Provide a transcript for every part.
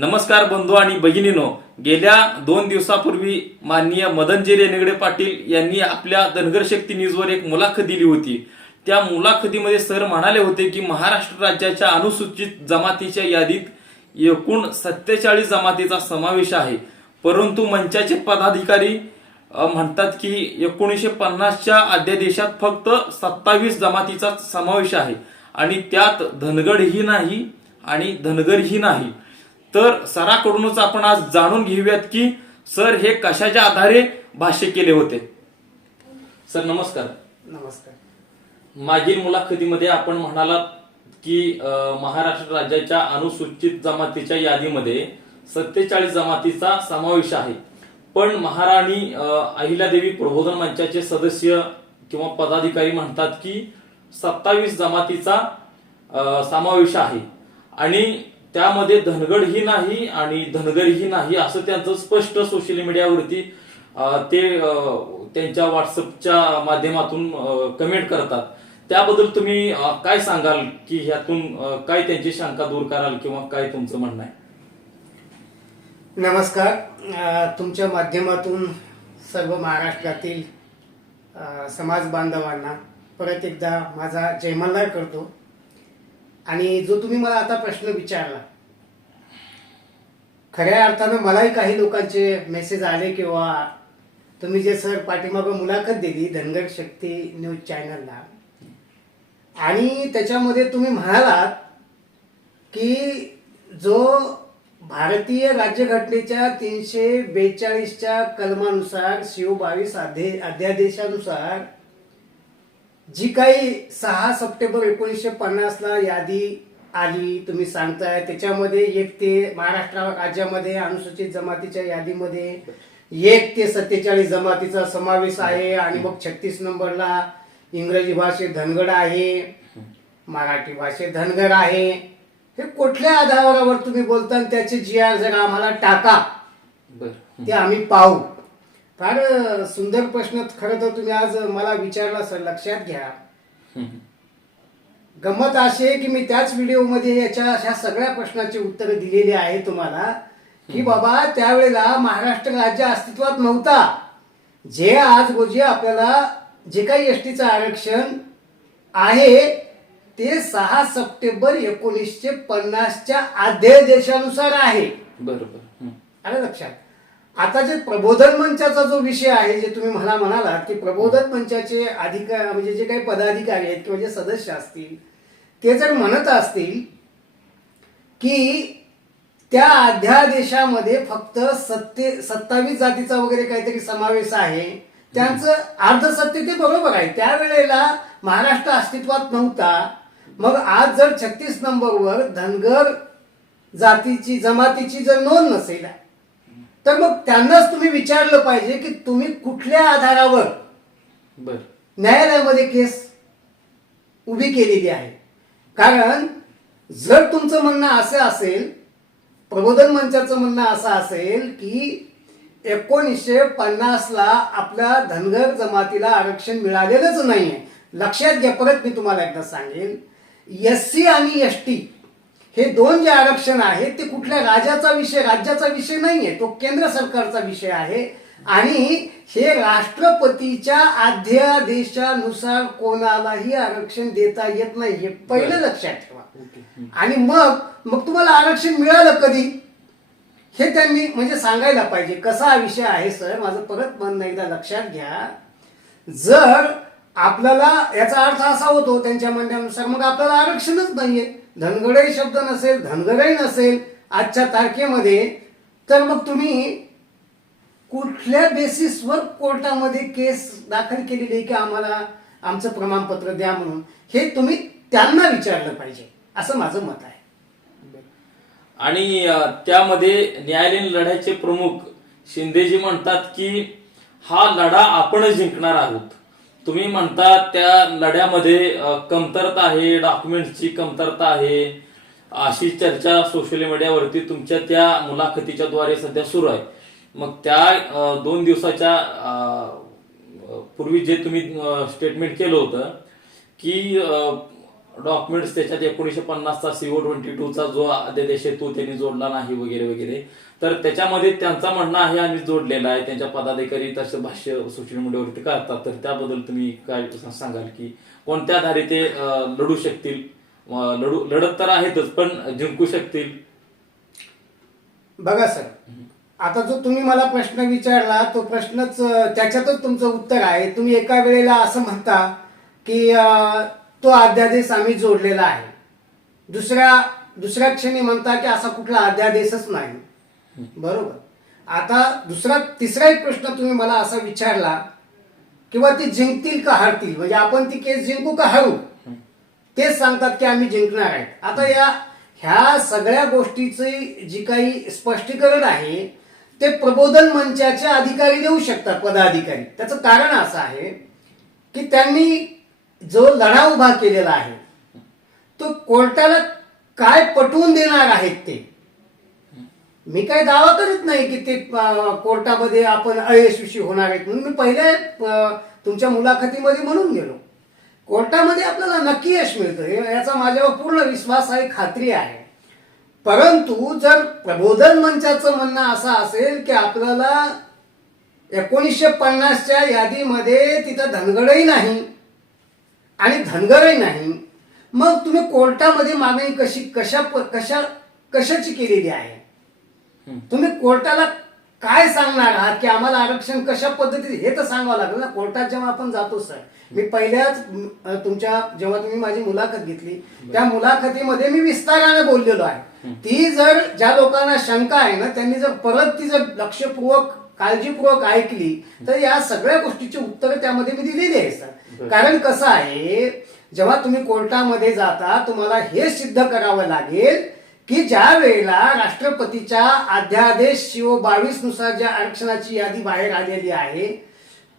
नमस्कार बंधू आणि भगिनीनो, गेल्या 2 दिवसापूर्वी माननीय मदनजी रेणेगडे पाटील यांनी आपल्या धनगर शक्ती न्यूजवर एक मुलाखत दिली होती. त्या मुलाखतीमध्ये सर म्हणाले होते की महाराष्ट्र राज्याच्या अनुसूचित जमातीच्या यादीत एकूण 47 जमातीचा समावेश आहे, परंतु मंचाचे पदाधिकारी म्हणतात की 1950च्या अध्यादेशात फक्त 27 जमातीचा समावेश आहे आणि त्यात धनगडही नाही आणि धनगरही नाही. तर सराकडूनच आपण आज जाणून घेऊयात की सर हे कशाच्या आधारे भाष्य केले होते. सर नमस्कार. नमस्कार. मागील मुलाखतीमध्ये आपण म्हणालात की महाराष्ट्र राज्याच्या अनुसूचित जमातीच्या यादीमध्ये 47 जमातीचा समावेश आहे, पण महाराणी अहिल्यादेवी प्रबोधन मंचाचे सदस्य किंवा पदाधिकारी म्हणतात की 27 जमातीचा समावेश आहे आणि त्यामध्ये धनगडही नाही आणि धनगरही नाही असं त्यांचं स्पष्ट सोशल मीडियावरती ते त्यांच्या व्हॉट्सअपच्या माध्यमातून कमेंट करतात. त्याबद्दल तुम्ही काय सांगाल की ह्यातून काय त्यांची शंका दूर कराल किंवा काय तुमचं म्हणणं आहे? नमस्कार. तुमच्या माध्यमातून सर्व महाराष्ट्रातील समाज बांधवांना परत एकदा माझा जयमल्हार करतो. आणि जो तुम्ही मला आता प्रश्न विचारला, खऱ्या अर्थानं मलाही काही लोकांचे मेसेज आले किंवा तुम्ही जे सर पाठीमागं मुलाखत दिली धनगर शक्ती न्यूज चॅनलला, आणि त्याच्यामध्ये तुम्ही म्हणालात की जो भारतीय राज्यघटनेच्या 342च्या कलमानुसार शिव 22 अध्यादेशानुसार जी काही 6 सप्टेंबर 1950ला यादी आली तुम्ही सांगताय, त्याच्यामध्ये 1 ते महाराष्ट्र राज्यामध्ये अनुसूचित जमातीच्या यादीमध्ये 1 ते 47 जमातीचा समावेश आहे. आणि मग 36 नंबरला इंग्रजी भाषेत धनगड आहे, मराठी भाषेत धनगर आहे. हे कुठल्या आधारावर तुम्ही बोलता? त्याचे GR जरा आम्हाला टाका, ते आम्ही पाहू. फार सुंदर प्रश्न खरं तर तुम्ही आज मला विचारला सर. लक्षात घ्या, गंमत अशी आहे की मी त्याच व्हिडिओमध्ये ह्या सगळ्या प्रश्नाची उत्तरं दिलेली आहे तुम्हाला की बाबा त्यावेळेला महाराष्ट्र राज्य अस्तित्वात नव्हता. जे आज रोजी आपल्याला जे काही एसटीचं आरक्षण आहे ते 6 सप्टेंबर 1950च्या अध्यादेशानुसार आहे. बरोबर. आलं लक्षात? आता जे प्रबोधन मंचाचा जो विषय आहे, जे तुम्ही मला म्हणालात की प्रबोधन मंचाचे अधिकार म्हणजे जे काही पदाधिकारी आहेत किंवा जे सदस्य असतील ते जर म्हणत असतील की त्या अध्यादेशामध्ये फक्त 27 जातीचा वगैरे काहीतरी समावेश आहे, त्यांचं अर्धसत्य ते बरोबर आहे. त्यावेळेला महाराष्ट्र अस्तित्वात नव्हता. मग आज जर 36 नंबरवर धनगर जातीची जमातीची जर नोंद नसेल तर मग त्यांनाच तुम्ही विचारलं पाहिजे की तुम्ही कुठल्या आधारावर न्यायालयामध्ये केस उभी केलेली आहे. कारण जर तुमचं म्हणणं असं असेल, प्रबोधन मंचाचं म्हणणं असं असेल की 1950ला आपल्या धनगर जमातीला आरक्षण मिळालेलंच नाहीये. लक्षात घ्या, परत मी तुम्हाला एकदा सांगेल, SC आणि ST हे 2 जे आरक्षण आहे ते कुठल्या राज्याचा विषय नाहीये, तो केंद्र सरकारचा विषय आहे. आणि हे राष्ट्रपतीच्या अध्यादेशानुसार कोणालाही आरक्षण देता येत नाही, हे पहिलं लक्षात ठेवा. आणि मग तुम्हाला आरक्षण मिळालं कधी हे त्यांनी म्हणजे सांगायला पाहिजे. कसा विषय आहे सर, माझं परत म्हणणं एकदा लक्षात घ्या. जर आपल्याला याचा अर्थ असा होतो त्यांच्या म्हणण्यानुसार मग आपल्याला आरक्षणच नाहीये, धनगडही शब्द नसेल, धनगरही नसेल आजच्या तारखेमध्ये, तर मग तुम्ही कुठल्या बेसिसवर कोर्टामध्ये केस दाखल केलेली आहे की आम्हाला आमचं प्रमाणपत्र द्या म्हणून, हे तुम्ही त्यांना विचारलं पाहिजे असं माझं मत आहे. आणि त्यामध्ये न्यायालयीन लढ्याचे प्रमुख शिंदेजी म्हणतात की हा लढा आपणच जिंकणार आहोत. तुम्ही म्हणता त्या लढ्यामध्ये कमतरता आहे, डॉक्युमेंटची कमतरता आहे, अशी चर्चा सोशल मीडियावरती तुमच्या त्या मुलाखतीच्या द्वारे सध्या सुरू आहे. मग त्या 2 दिवसाच्या पूर्वी जे तुम्ही स्टेटमेंट केलं होतं की डॉक्युमेंट्स त्याच्यात 1950चा CO22चा जो अध्यादेश आहे तो त्यांनी जोडला नाही वगैरे वगैरे. तर त्याच्यामध्ये त्यांचा म्हणणं आहे आम्ही जोडलेला आहे. त्यांच्या पदाधिकारी तसं भाष्य सोशल मीडियावरती करतात. तर त्याबद्दल तुम्ही काय सांगाल की कोणत्या आधारे ते लढू शकतील? लढत तर आहेतच पण जिंकू शकतील? बघा सर, आता जो तुम्ही मला प्रश्न विचारला तो प्रश्नच त्याच्यातच तुमचं उत्तर आहे. तुम्ही एका वेळेला असं म्हणता की तो अध्यादेश आम्ही जोडलेला आहे, दुसऱ्या क्षणी म्हणता की असा कुठला अध्यादेशच नाही. बरोबर. आता तिसरा एक प्रश्न तुम्ही मला असा विचारला किंवा ते जिंकतील का हारतील, म्हणजे आपण ती केस जिंकू का हरू, तेच सांगतात की आम्ही जिंकणार आहे. आता ह्या सगळ्या गोष्टीचे जी काही स्पष्टीकरण आहे ते प्रबोधन मंचाचे अधिकारी देऊ शकतात, पदाधिकारी. त्याचं कारण असं आहे की त्यांनी जो लढा उभा केलेला आहे तो कोर्टाला काय पटवून देणार आहेत ते. मी काही दावा करत नाही की ते कोर्टामध्ये आपण अयशस्वी होणार आहेत म्हणून. मी पहिल्या तुमच्या मुलाखतीमध्ये म्हणून गेलो, कोर्टामध्ये आपल्याला नक्की यश मिळतं याचा माझ्यावर पूर्ण विश्वास आहे, खात्री आहे. परंतु जर प्रबोधन मंचाचं म्हणणं असं असेल की आपल्याला 1950च्या यादीमध्ये तिथं धनगरही नाही आणि धनगरही नाही, मग तुम्ही कोर्टामध्ये मागणी कशाची केलेली आहे? तुम्ही कोर्टाला काय सांगणार आहात की आम्हाला आरक्षण कशा पद्धतीने, हे तर सांगावं लागेल ना. कोर्टात जेव्हा आपण जातो सर, मी पहिल्याच जेव्हा तुम्ही माझी मुलाखत घेतली त्या मुलाखतीमध्ये मी विस्ताराने बोललेलो आहे. ती जर ज्या लोकांना शंका आहे ना त्यांनी जर परत ती जर लक्षपूर्वक काळजीपूर्वक ऐकली तर या सगळ्या गोष्टीची उत्तरं त्यामध्ये मी दिलेली आहे सर. कारण कसं आहे, जेव्हा तुम्ही कोर्टामध्ये जाता तुम्हाला हे सिद्ध करावं लागेल की ज्या वेळेला राष्ट्रपतीच्या अध्यादेश CO22 नुसार ज्या आरक्षणाची यादी बाहेर आलेली आहे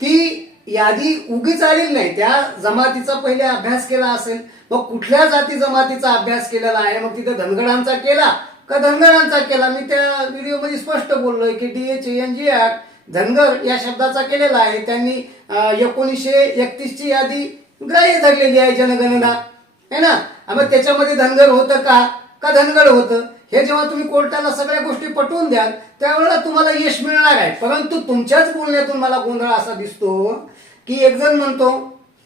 ती यादी उगीच आलेली नाही. त्या जमातीचा पहिले अभ्यास केला असेल, मग कुठल्या जाती जमातीचा अभ्यास केलेला आहे, मग तिथे धनगरांचा केला का धनगरांचा केला. मी त्या व्हिडिओमध्ये स्पष्ट बोललोय की DHNGR धनगर या शब्दाचा केलेला आहे. त्यांनी 1931 ची यादी ग्राह्य धरलेली आहे, जनगणना है ना. मग त्याच्यामध्ये धनगर होतं का धनगर होतं, हे जेव्हा तुम्ही कोर्टाला सगळ्या गोष्टी पटवून द्याल त्यावेळेला तुम्हाला यश मिळणार आहे. परंतु तुमच्याच बोलण्यातून मला गोंधळ असा दिसतो की एक जण म्हणतो,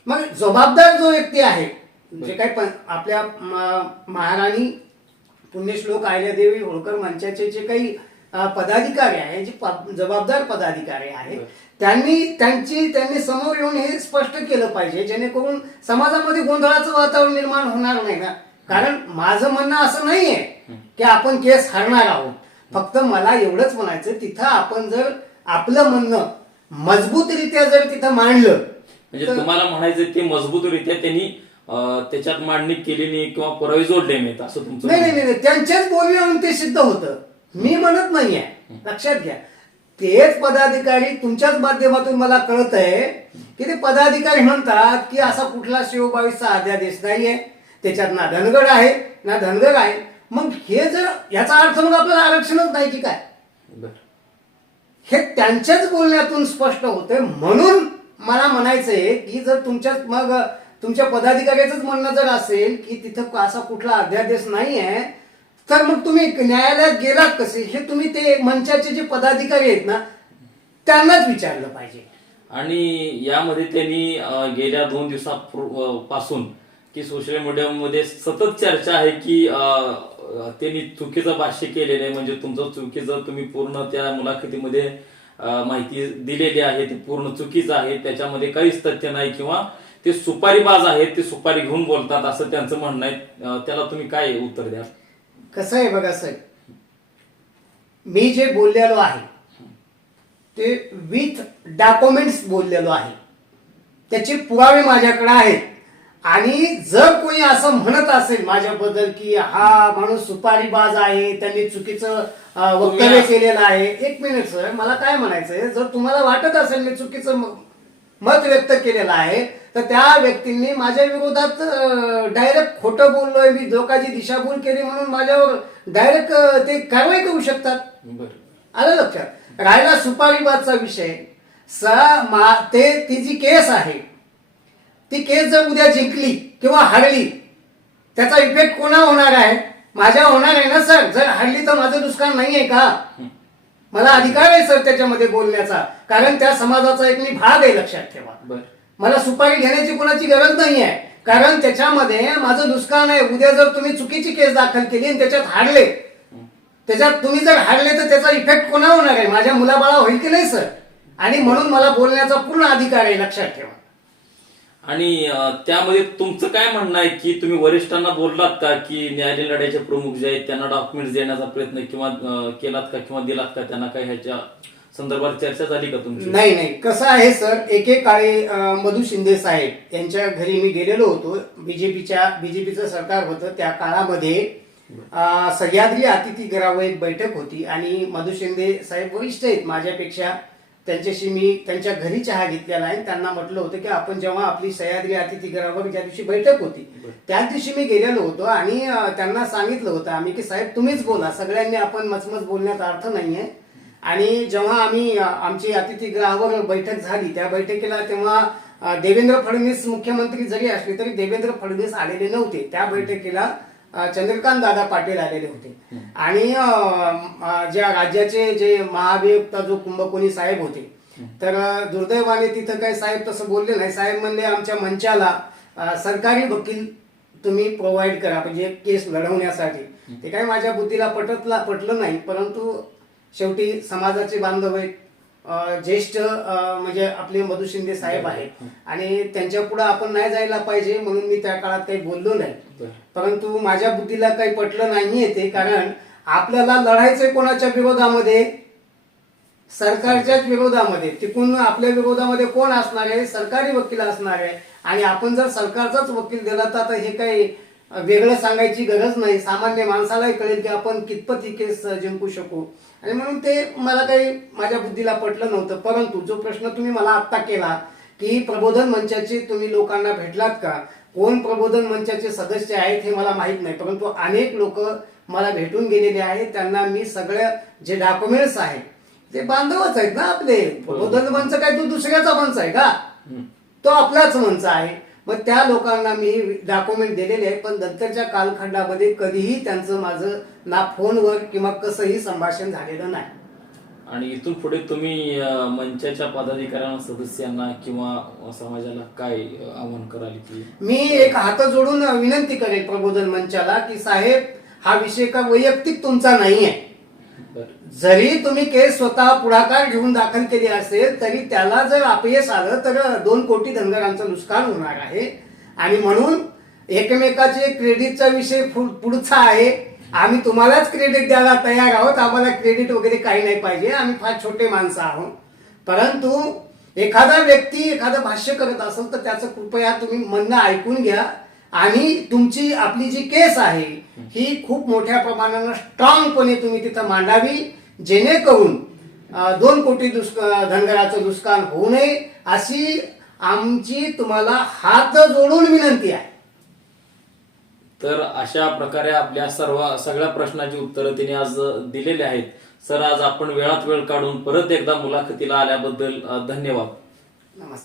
मग जबाबदार जो व्यक्ती आहे, जे काही पण आपल्या महाराणी पुण्यश्लोक अहिल्यादेवी होळकर मंचाचे जे काही पदाधिकारी आहे, जे जबाबदार पदाधिकारी आहेत, त्यांनी समोर येऊन हे स्पष्ट केलं पाहिजे जेणेकरून समाजामध्ये गोंधळाचं वातावरण निर्माण होणार नाही ना. कारण माझं म्हणणं असं नाहीये की आपण केस हरणार आहोत. फक्त मला एवढंच म्हणायचं, तिथं आपण जर आपलं म्हणणं मजबूतरित्या जर तिथं मांडलं, म्हणजे तुम्हाला म्हणायचं ते मजबूतरित्या त्यांनी त्याच्यात मांडणी केली नाही किंवा पुरावे जोडले नाहीत असं तुमचं? नाही, त्यांच्याच बोलण्यावरून ते सिद्ध होतं. मी म्हणत नाहीये, लक्षात घ्या. तेच पदाधिकारी तुमच्याच माध्यमातून मला कळत आहे की ते पदाधिकारी म्हणतात की असा कुठला CO22 अध्यादेश नाहीये, त्याच्यात ना धनगर आहे ना धनगर आहे. मग हे जर याचा अर्थ मग आपल्याला आरक्षणच नाही की काय, हे त्यांच्याच बोलण्यातून स्पष्ट होतंय. म्हणून मला म्हणायचंय की जर तुमच्या पदाधिकाऱ्याचंच म्हणणं जर असेल की तिथं असा कुठला अध्यादेश नाहीये तर मग तुम्ही न्यायालयात गेलात कसे, हे तुम्ही ते मंचाचे जे पदाधिकारी आहेत ना त्यांनाच विचारलं पाहिजे. आणि यामध्ये त्यांनी गेल्या 2 दिवसापासून की सोशल मीडियामध्ये सतत चर्चा आहे की त्यांनी चुकीचं भाष्य केलेलं आहे, म्हणजे तुमचं चुकीचं तुम्ही पूर्ण त्या मुलाखतीमध्ये माहिती दिलेली आहे ते पूर्ण चुकीचं आहे, त्याच्यामध्ये काहीच तथ्य नाही किंवा ते सुपारीबाज आहेत, ते सुपारी घेऊन बोलतात असं त्यांचं म्हणणं आहे. त्याला तुम्ही काय उत्तर द्या? कसं आहे बघा साहेब, मी जे बोललेलो आहे ते विथ डॉक्युमेंट्स बोललेलो आहे, त्याचे पुरावे माझ्याकडे आहेत. आणि जर कोणी असं म्हणत असेल माझ्याबद्दल की हा माणूस सुपारीबाज आहे, त्यांनी चुकीचं वक्तव्य केलेलं आहे, एक मिनिट सर, मला काय म्हणायचंय, जर तुम्हाला वाटत असेल मी चुकीचं मत व्यक्त केलेलं आहे तर त्या व्यक्तींनी माझ्या विरोधात डायरेक्ट खोटं बोललोय, मी धोकाची दिशाभूल केली म्हणून माझ्यावर डायरेक्ट ते कारवाई करू शकतात. आलं लक्षात? राहिला सुपारीबाजचा विषय, ती जी केस आहे ती केस जर उद्या जिंकली किंवा हरली त्याचा इफेक्ट कोणा होणार आहे? माझ्या होणार आहे ना सर. जर हाडली तर माझं नुकसान नाही आहे का? मला अधिकार आहे सर त्याच्यामध्ये बोलण्याचा, कारण त्या समाजाचा एक मी भाग आहे, लक्षात ठेवा. बर. मला सुपारी घेण्याची कोणाची गरज नाही आहे, कारण त्याच्यामध्ये माझं नुकसान आहे. उद्या जर तुम्ही चुकीची केस दाखल केली आणि त्याच्यात हारले, त्याच्यात तुम्ही जर हारले तर त्याचा इफेक्ट कोणा होणार आहे? माझ्या मुलाबाळा होईल की नाही सर? आणि म्हणून मला बोलण्याचा पूर्ण अधिकार आहे, लक्षात ठेवा. आणि त्यामध्ये तुमचं काय म्हणणं आहे की तुम्ही वरिष्ठांना बोललात का की न्यायालयीन लढ्याचे प्रमुख जे आहेत त्यांना डॉक्युमेंट्स देण्याचा प्रयत्न किंवा केलात का किंवा दिलात का? त्यांना काही ह्याच्या संदर्भात चर्चा झाली का तुमची? नाही, कसं आहे सर, एकेकाळी मधु शिंदे साहेब यांच्या घरी मी गेलेलो होतो. बीजेपीचं सरकार होतं त्या काळामध्ये. सह्याद्री अतिथीगृहावर एक बैठक होती आणि मधु शिंदे साहेब वरिष्ठ आहेत माझ्यापेक्षा. त्यांच्याशी मी त्यांच्या घरी चहा घेतलेला आहे. त्यांना म्हटलं होतं की आपण जेव्हा आपली सह्याद्री अतिथीगृहावर ज्या दिवशी बैठक होती त्याच दिवशी मी गेलेलो होतो आणि त्यांना सांगितलं होतं आम्ही की साहेब तुम्हीच बोला, सगळ्यांनी आपण मचमच बोलण्यात अर्थ नाहीये. आणि जेव्हा आम्ही आमची अतिथीगृहावर बैठक झाली त्या बैठकीला, तेव्हा देवेंद्र फडणवीस मुख्यमंत्री जरी असले तरी देवेंद्र फडणवीस आलेले नव्हते. त्या बैठकीला चंद्रकांत दादा पाटील आलेले होते आणि ज्या राज्याचे जे महाभियुक्त जो कुंभकोणी साहेब होते, तर दुर्दैवाने तिथं काही साहेब तसं बोलले नाही. साहेब म्हणले आमच्या मंचाला सरकारी वकील तुम्ही प्रोव्हाइड करा म्हणजे केस लढवण्यासाठी. ते काही माझ्या बुद्धीला पटलं नाही, परंतु शेवटी समाजाचे बांधव आहेत, ज्येष्ठ म्हणजे आपले मधु शिंदे साहेब आहेत आणि त्यांच्या पुढे आपण नाही जायला पाहिजे म्हणून मी त्या काळात काही बोललो नाही. परंतु माझ्या बुद्धीला काही पटलं नाहीये ते, कारण आपल्याला लढायचंय कोणाच्या विरोधामध्ये? सरकारच्याच विरोधामध्ये. तिकून आपल्या विरोधामध्ये कोण असणार आहे? सरकारी वकील असणार आहे. आणि आपण जर सरकारचाच वकील दिला तर आता हे काही वेगळं सांगायची गरज नाही. सामान्य माणसालाही कळेल की आपण कितपत ही केस जिंकू शकू. आणि म्हणून ते मला काही माझ्या बुद्धीला पटलं नव्हतं. परंतु जो प्रश्न तुम्ही मला आत्ता केला की प्रबोधन मंचाचे तुम्ही लोकांना भेटलात का, कोण प्रबोधन मंचाचे सदस्य आहेत हे मला माहित नाही, परंतु अनेक लोक मला भेटून गेलेले आहेत. त्यांना मी सगळ्या जे डॉक्युमेंट्स आहेत ते बांधवच आहेत ना आपले. प्रबोधन मंच काय तो दुसऱ्याचा मंच आहे का? तो आपलाच मंच आहे. मग त्या लोकांना मी डॉक्युमेंट दिलेले आहे, पण नंतरच्या कालखंडामध्ये कधीही त्यांचं माझं ना फोनवर किंवा कसंही संभाषण झालेलं नाही. आणि इथून पुढे तुम्ही मंचाच्या पदाधिकाऱ्यांना, सदस्यांना किंवा समाजाला काय आवाहन कराल? की मी एक हात जोडून विनंती करेल प्रबोधन मंचाला की साहेब, हा विषय का वैयक्तिक तुमचा नाहीये. जरी तुम्ही केस स्वतः पुढाकार घेऊन दाखल केली असेल तरी त्याला जर अपयश आलं तर 2 कोटी धनगरांचं नुकसान होणार आहे. आणि म्हणून एकमेकाचे क्रेडिटचा विषय पुढचा आहे. आम्ही तुम्हालाच क्रेडिट द्यायला तयार आहोत. आम्हाला क्रेडिट वगैरे काही नाही पाहिजे. आम्ही फार छोटे माणसं आहोत. परंतु एखादा व्यक्ती एखादं भाष्य करत असेल तर त्याचं कृपया तुम्ही म्हणणं ऐकून घ्या आणि तुमची आपली जी केस आहे ही खूप मोठ्या प्रमाणानं स्ट्रॉंगपणे तुम्ही तिथं मांडावी, जेणेकरून 2 कोटी धनगराचं नुकसान होऊ नये अशी आमची तुम्हाला हात जोडून विनंती आहे. तर अशा प्रकारे आपल्या सगळ्या प्रश्नाची उत्तरं तिने आज दिलेली आहेत. सर, आज आपण वेळात वेळ काढून परत एकदा मुलाखतीला आल्याबद्दल धन्यवाद. नमस्कार.